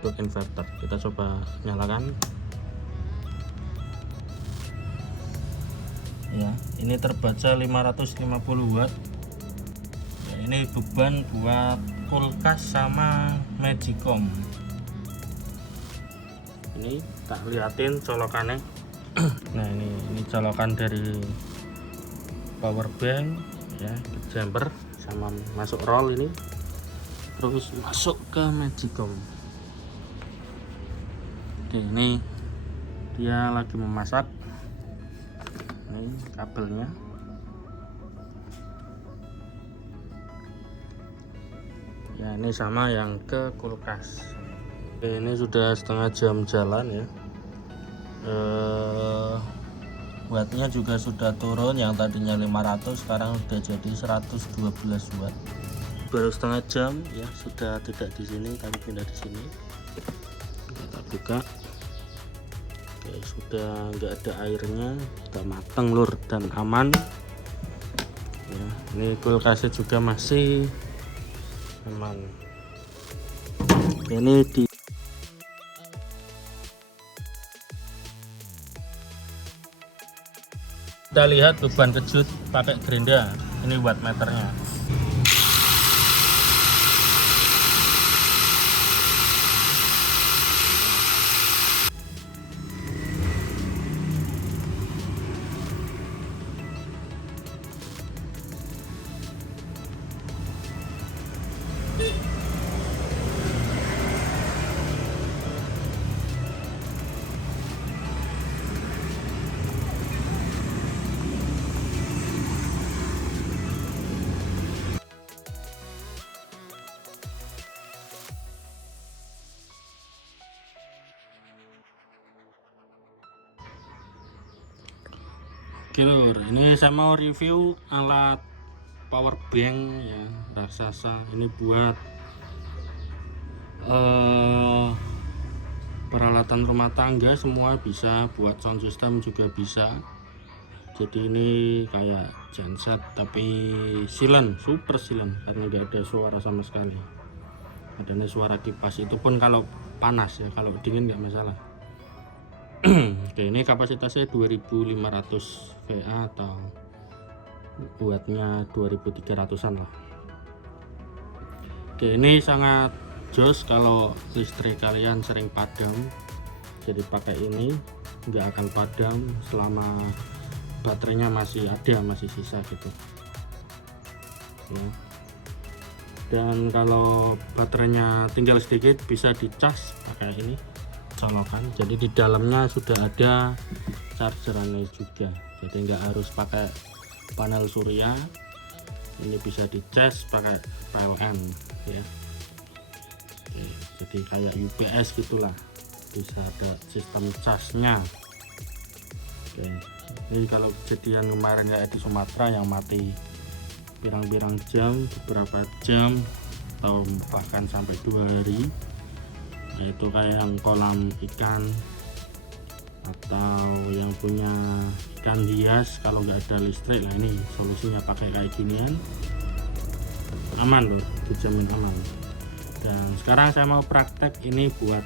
untuk inverter. Kita coba nyalakan. Ya, ini terbaca 550 watt. Ya, ini beban buat kulkas sama Magicom. Ini tak liatin colokannya. Nah, ini colokan dari power bank ya, ke jumper sama masuk roll ini, terus masuk ke Magicom. Oke, ini dia lagi memasak. Ini kabelnya. Ya, ini sama yang ke kulkas. Oke, ini sudah setengah jam jalan ya. Wattnya juga sudah turun, yang tadinya 500 sekarang udah jadi 112 watt. Baru setengah jam ya, sudah tidak di sini tapi pindah di sini. Kita buka. Oke, sudah nggak ada airnya, sudah matang lur dan aman ya. Ini kulkasnya juga masih aman. Ini kita lihat beban kejut pakai gerinda. Ini watt meternya. Oke lur, ini saya mau review alat power bank ya raksasa. Ini buat peralatan rumah tangga semua bisa, buat sound system juga bisa. Jadi ini kayak genset tapi silent, super silent karena nggak ada suara sama sekali. Adanya suara kipas, itu pun kalau panas ya, kalau dingin nggak masalah. Oke, ini kapasitasnya 2500 VA atau wattnya 2300-an lah. Oke, ini sangat jos kalau listrik kalian sering padam. Jadi pakai ini nggak akan padam selama baterainya masih ada, masih sisa gitu. Oke. Dan kalau baterainya tinggal sedikit bisa dicas pakai ini colokan. Jadi di dalamnya sudah ada chargerannya juga, jadi nggak harus pakai panel surya. Ini bisa dicas pakai PLN ya. Oke, jadi kayak UPS gitulah, bisa ada sistem casnya. Oke, ini kalau kejadian kemarin kayak di Sumatera yang mati pirang-pirang jam, beberapa jam atau bahkan sampai 2 hari, yaitu kayak yang kolam ikan atau yang punya ikan hias, kalau nggak ada listrik. Nah, ini solusinya pakai kayak ginian, aman loh, dijamin aman. Dan sekarang saya mau praktek ini buat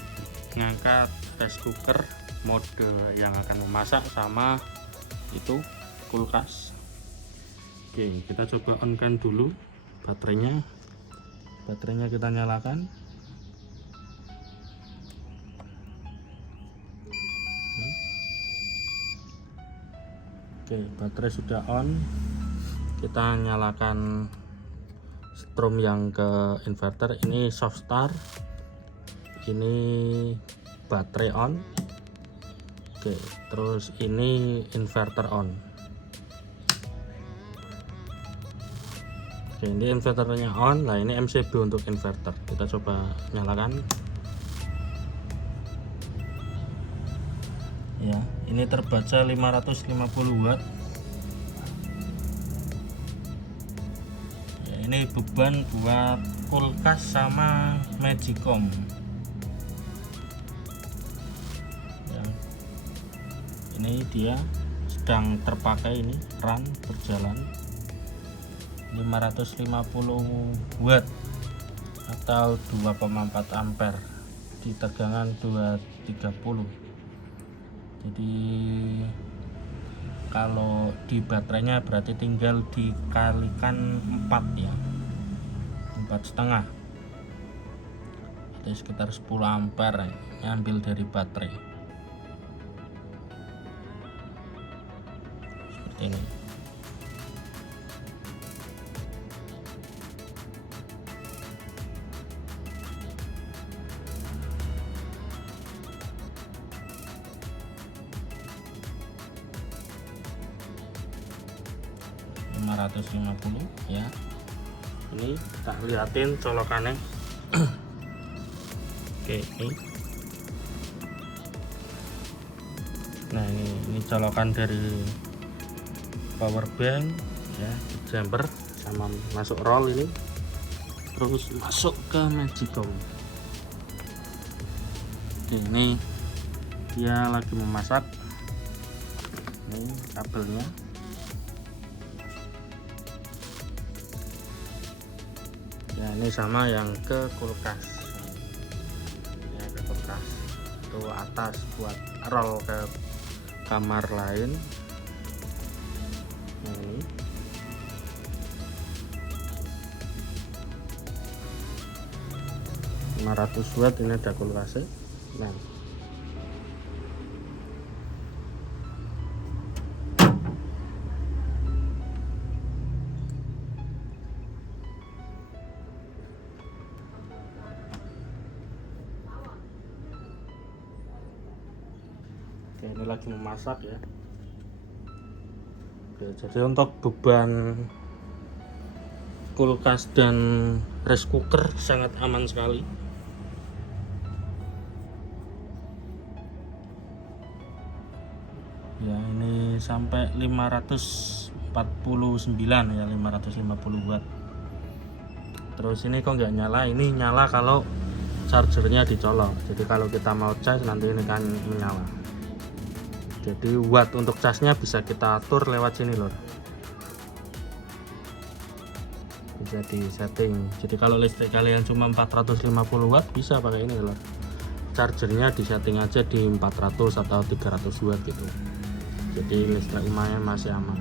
ngangkat rice cooker mode yang akan memasak sama itu kulkas. Oke, kita coba on kan dulu baterainya kita nyalakan. Oke, baterai sudah on. Kita nyalakan strom yang ke inverter. Ini soft start, ini baterai on. Oke, terus ini inverter on. Oke, ini inverternya on. Nah, ini MCB untuk inverter. Kita coba nyalakan. Ya, ini terbaca 550 watt. Ya, ini beban buat kulkas sama Magicom ya. Ini dia sedang terpakai, ini run berjalan 550 watt atau 2,4 ampere di tegangan 230. Jadi kalau di baterainya berarti tinggal dikalikan 4 ya, 4,5, jadi sekitar 10 ampere ngambil dari baterai seperti ini. .550 ya. Ini tak liatin colokannya. Oke, ini. Nah, ini colokan dari power bank ya, jumper sama masuk roll ini. Terus masuk ke magicom. Oke, ini dia lagi memasak. Ini kabelnya. Ya, ini sama yang ke kulkas ya, ke kulkas itu atas buat roll ke kamar lain. Nah, ini watt ini ada kulkasnya. Nah, ini lagi memasak ya. Oke, jadi untuk beban kulkas dan rice cooker sangat aman sekali. Ya, ini sampai 549 ya, 550 watt. Terus ini kok nggak nyala? Ini nyala kalau chargernya dicolok. Jadi kalau kita mau cas nanti ini kan menyala. Jadi watt untuk casnya bisa kita atur lewat sini lor, bisa di setting. Jadi kalau listrik kalian cuma 450 watt bisa pakai ini lor, chargernya di setting aja di 400 atau 300 watt gitu. Jadi listrik lumayan masih aman.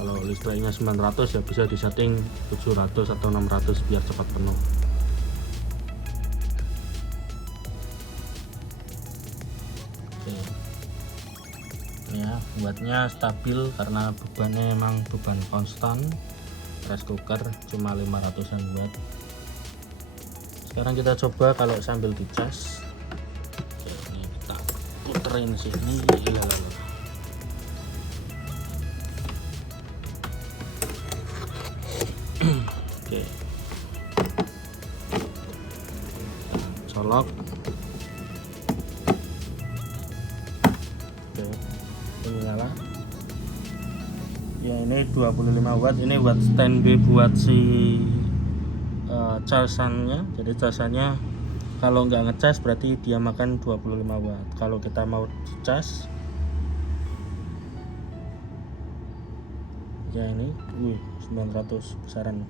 Kalau listriknya 900 ya bisa di setting 700 atau 600 biar cepat penuh. Ya, buatnya stabil karena bebannya emang beban konstan. Rice cooker cuma 500-an watt. Sekarang kita coba kalau sambil dicas. Oke, ini kita puterin sini. Oke, colok. Ini nyala ya. Ini 25 watt. Ini watt standby buat si casannya. Jadi casannya kalau nggak ngecas berarti dia makan 25 watt. Kalau kita mau dicas ya, ini 900 besaran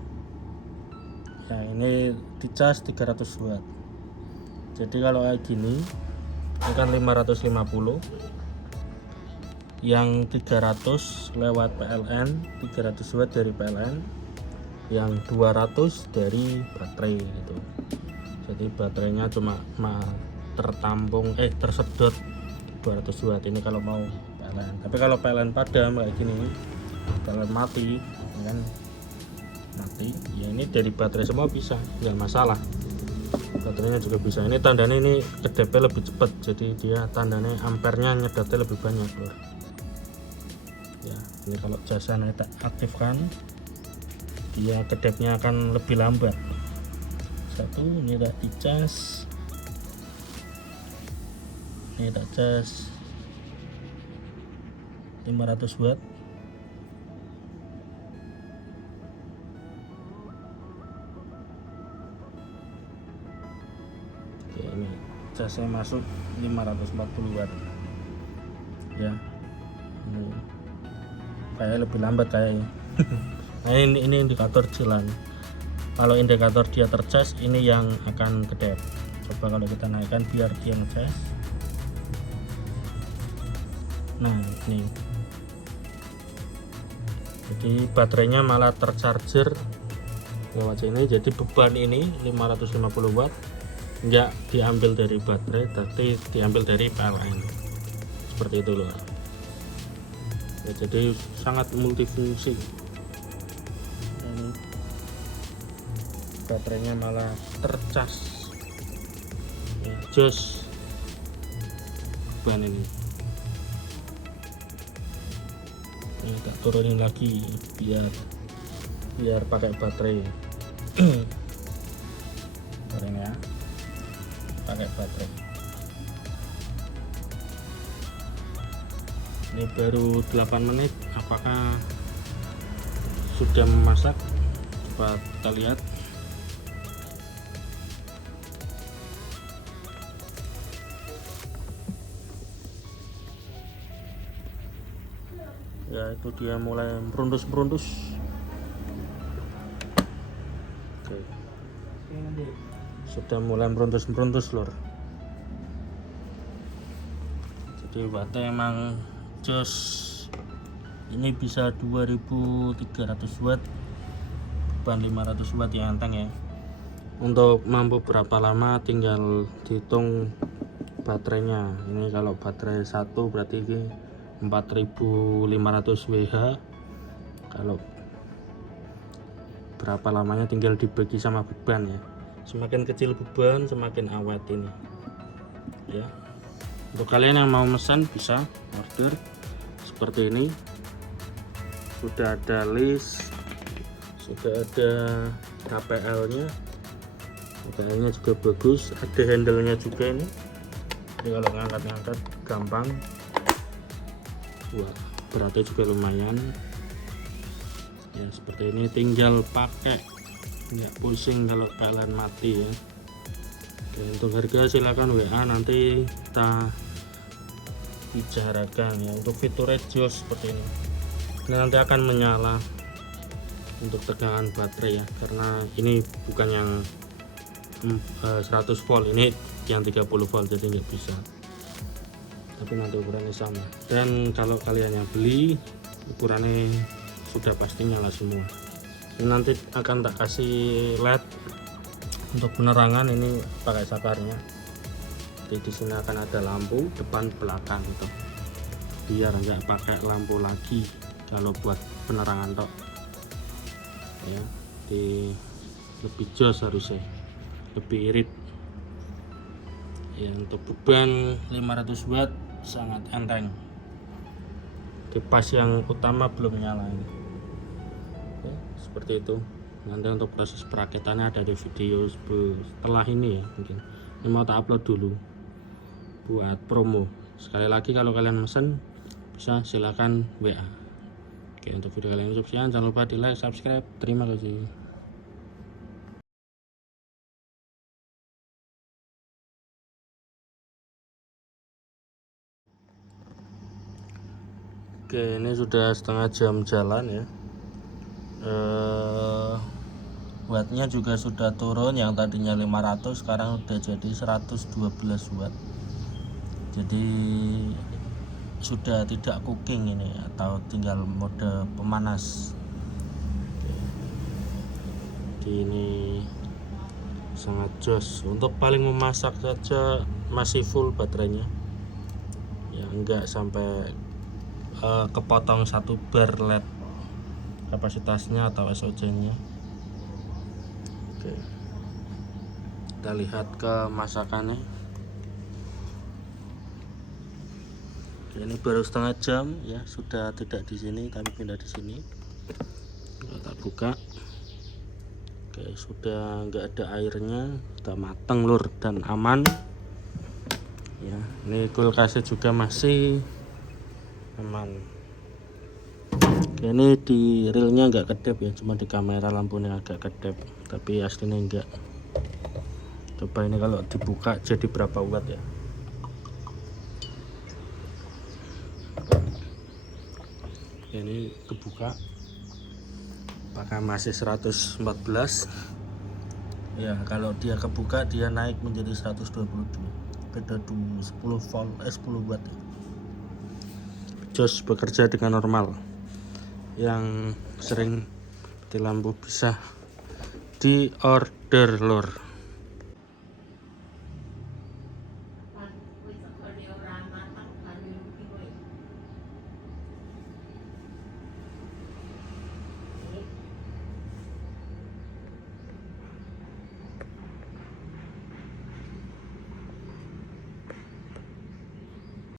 ya, ini dicas 300 watt. Jadi kalau kayak gini ini kan 550, yang 300 lewat PLN, 300 watt dari PLN, yang 200 dari baterai gitu. Jadi baterainya cuma tertampung tersedot 200 watt ini kalau mau PLN. Tapi kalau PLN padam kayak gini, PLN mati kan, mati ya, ini dari baterai semua bisa, nggak masalah. Baterainya juga bisa. Ini tandanya ini kedepnya lebih cepat, jadi dia tandanya ampernya nyedotnya lebih banyak loh. Ya, ini kalau jasanya tak aktifkan dia kedepnya akan lebih lambat. Satu, ini tak dicas, ini tak cas 500 watt. Oke, ini casnya masuk 540 watt ya. Ini kayak lebih lambat kayaknya. Nah, ini indikator jalan. Kalau indikator dia tercas, ini yang akan kedep. Coba kalau kita naikkan biar dia ngecas. Nah ini, jadi baterainya malah tercharger lewat sini. Jadi beban ini 550 watt enggak diambil dari baterai, tapi diambil dari PLN, seperti itu loh ya. Jadi sangat multifungsi. Ini baterainya malah tercas ya, jos beban ini. Ini tak turunin lagi biar pakai baterai. Ini ya, pakai baterai. Ini baru 8 menit. Apakah sudah memasak? Coba kita lihat. Ya, itu dia mulai merundus-merundus. Oke. Sudah mulai merundus-merundus lur. Jadi wattnya emang jos. Ini bisa 2300 watt, beban 500 watt ya enteng ya. Untuk mampu berapa lama tinggal dihitung baterainya. Ini kalau baterai 1 berarti 4500 Wh. Kalau berapa lamanya tinggal dibagi sama beban ya. Semakin kecil beban semakin awet ini ya. Untuk kalian yang mau pesan bisa order seperti ini. Sudah ada list, sudah ada KPL nya, KPL nya juga bagus, ada handle nya juga ini. Jadi kalau ngangkat-ngangkat gampang. Wah, beratnya juga lumayan ya. Seperti ini tinggal pakai, nggak pusing kalau PLN mati ya. Oke, untuk harga silakan WA, nanti kita bicarakan ya. Untuk fiturnya jos seperti ini nanti akan menyala untuk tegangan baterai ya, karena ini bukan yang 100 volt, ini yang 30 volt, jadi nggak bisa. Tapi nanti ukurannya sama. Dan kalau kalian yang beli, ukurannya sudah pasti nyala semua. Ini nanti akan tak kasih LED untuk penerangan, ini pakai sakarnya. Jadi di sini akan ada lampu depan belakang itu, biar nggak pakai lampu lagi kalau buat penerangan tok ya. Di lebih jos harusnya, lebih irit ya. Untuk beban 500 watt sangat enteng. Kipas yang utama belum nyala ini. Oke, seperti itu. Nanti untuk proses perakitannya ada di video setelah ini ya. Mungkin ini mau tak upload dulu buat promo. Sekali lagi kalau kalian mesen bisa silakan WA. Oke, untuk video kali ini sekian, jangan lupa di like, subscribe. Terima kasih. Oke, ini sudah setengah jam jalan ya. Wattnya juga sudah turun, yang tadinya 500 sekarang udah jadi 112 watt. Jadi sudah tidak cooking ini, atau tinggal mode pemanas. Jadi ini sangat jos. Untuk paling memasak saja masih full baterainya ya, enggak sampai kepotong 1 bar LED kapasitasnya atau SOC nya. Oke, kita lihat ke masakannya. Oke, ini baru setengah jam ya, sudah tidak di sini tapi pindah di sini. Kita buka. Oke, sudah enggak ada airnya, sudah matang lur dan aman ya. Ini kulkasnya juga masih aman. Oke, ini di realnya enggak kedap ya, cuma di kamera lampunya agak kedap, tapi aslinya enggak. Coba ini kalau dibuka jadi berapa watt ya. Oke, ini kebuka, apakah masih 114. Ya, kalau dia kebuka dia naik menjadi 122. Beda 10 volt 10 watt. Jos bekerja dengan normal. Yang sering mati lampu bisa di order lor.